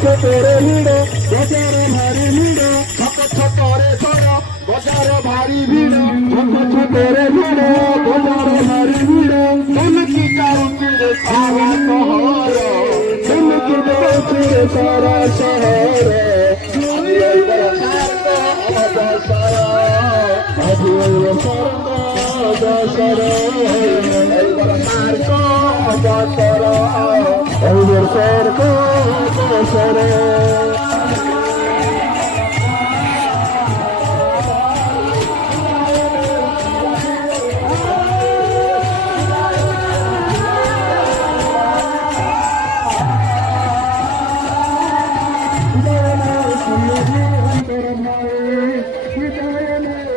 ଛୋଟରେ ଭିଡ଼ ବଜାର ଭାରି ଭିଡ଼ ଛକ ଛକରେ ଚୋର ବଜାର ଭାରି ଭିଡ଼ ଛକ ଛକରେ ଭିଡ଼ ବଜାର ଭାରି ଭିଡ଼ କେମିତି ଯାଉଛି ରେ ସାରା ସହର କେମିତି ଯାଉଛି ରେ ସାରା ସହର ଆଜି ସରକ ଅବସର ମାର୍ଗ ଅବସର ସରକ ଅବସର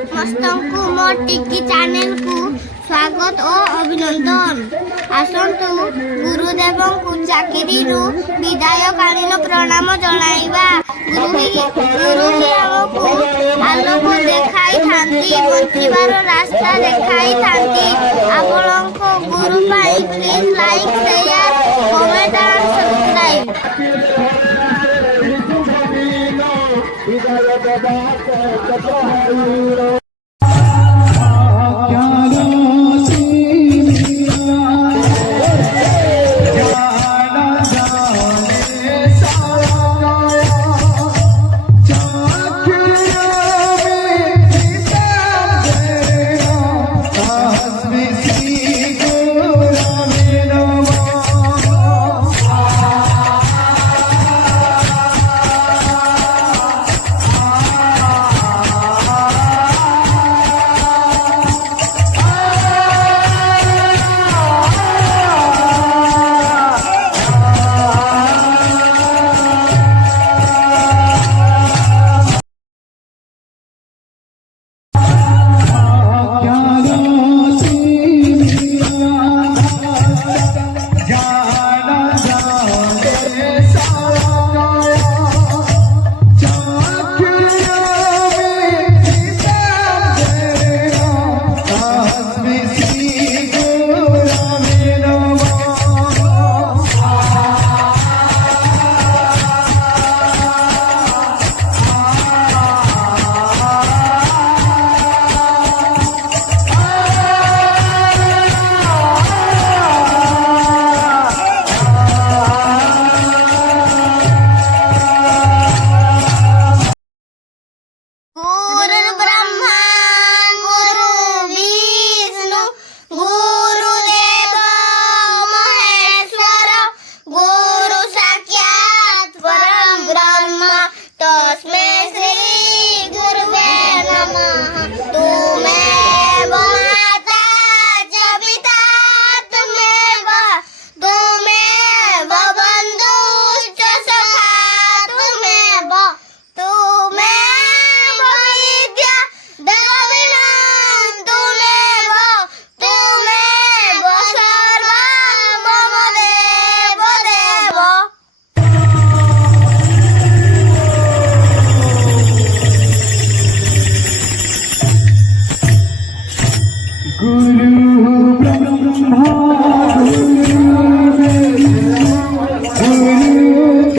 ସମସ୍ତଙ୍କୁ ମୋ ଟିକି ଚ୍ୟାନେଲକୁ ସ୍ୱାଗତ ଓ ଅଭିନନ୍ଦନ। ଆସନ୍ତୁ ଗୁରୁଦେବଙ୍କୁ ଚାକିରିରୁ ବିଦାୟକାଳୀନ ପ୍ରଣାମ ଜଣାଇବା। ଗୁରୁ ହିଁ ଆମକୁ ଆଲୋକ ଦେଖାଇଥାନ୍ତି, ବଞ୍ଚିବାର ରାସ୍ତା ଦେଖାଇଥାନ୍ତି। ଆପଣଙ୍କ ଗୁରୁ ପାଇଁ please like, share, comment and subscribe.